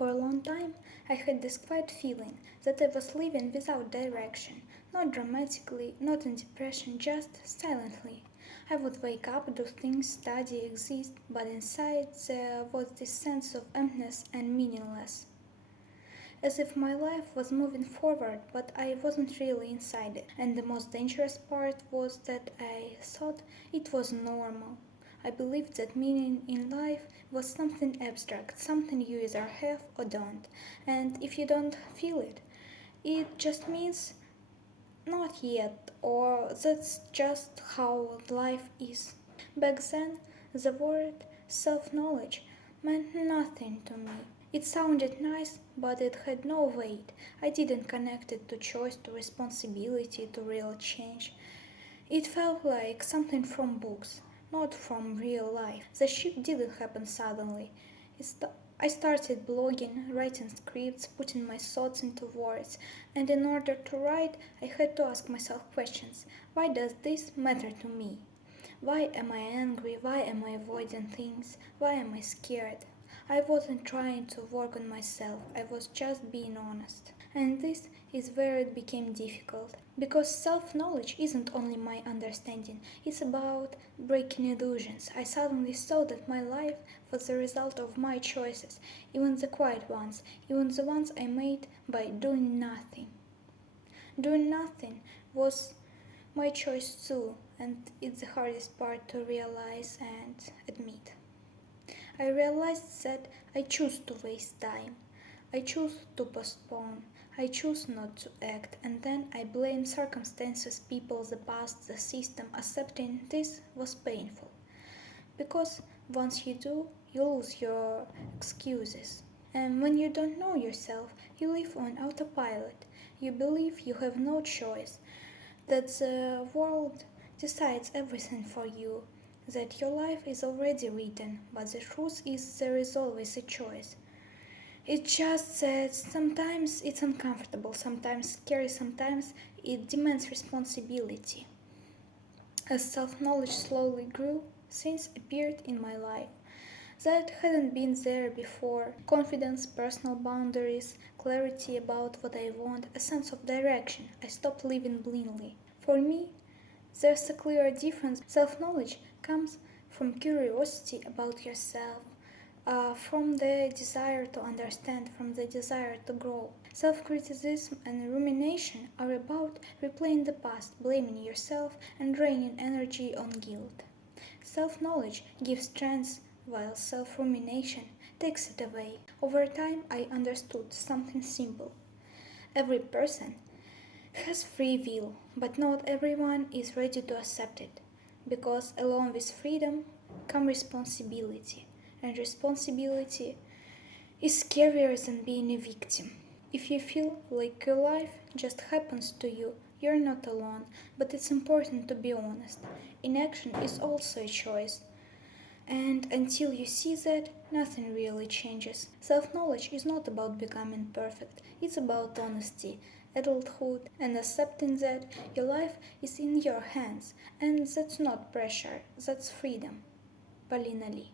For a long time, I had this quiet feeling that I was living without direction, not dramatically, not in depression, just silently. I would wake up, do things, study, exist, but inside there was this sense of emptiness and meaningless. As if my life was moving forward, but I wasn't really inside it. And the most dangerous part was that I thought it was normal. I believed that meaning in life was something abstract, something you either have or don't. And if you don't feel it, it just means not yet, or that's just how life is. Back then, the word self knowledge meant nothing to me. It sounded nice, but it had no weight. I didn't connect it to choice, to responsibility, to real change. It felt like something from books, not from real life. The shift didn't happen suddenly. I started blogging, writing scripts, putting my thoughts into words, and in order to write, I had to ask myself questions. Why does this matter to me? Why am I angry? Why am I avoiding things? Why am I scared? I wasn't trying to work on myself, I was just being honest. And this is where it became difficult. Because self knowledge isn't only my understanding, it's about breaking illusions. I suddenly saw that my life was the result of my choices, even the quiet ones, even the ones I made by doing nothing. Doing nothing was my choice too, and it's the hardest part to realize and admit. I realized that I choose to waste time. I choose to postpone. I choose not to act, and then I blame circumstances, people, the past, the system. Accepting this was painful. Because once you do, you lose your excuses. And when you don't know yourself, you live on autopilot. You believe you have no choice, that the world decides everything for you, that your life is already written, but the truth is there is always a choice. It's just that sometimes it's uncomfortable, sometimes scary, sometimes it demands responsibility. As self knowledge slowly grew, things appeared in my life that hadn't been there before: confidence, personal boundaries, clarity about what I want, a sense of direction. I stopped living blindly. For me, there's a clear difference. Self knowledge comes from curiosity about yourself, from the desire to understand, from the desire to grow. Self criticism and rumination are about replaying the past, blaming yourself, and draining energy on guilt. Self knowledge gives strength, while self rumination takes it away. Over time, I understood something simple. Every person has free will, but not everyone is ready to accept it, because along with freedom comes responsibility, and responsibility is scarier than being a victim. If you feel like your life just happens to you, you're not alone, but it's important to be honest. Inaction is also a choice, and until you see that, nothing really changes. Self knowledge is not about becoming perfect, it's about honesty, adulthood, and accepting that your life is in your hands, and that's not pressure, that's freedom. Palina.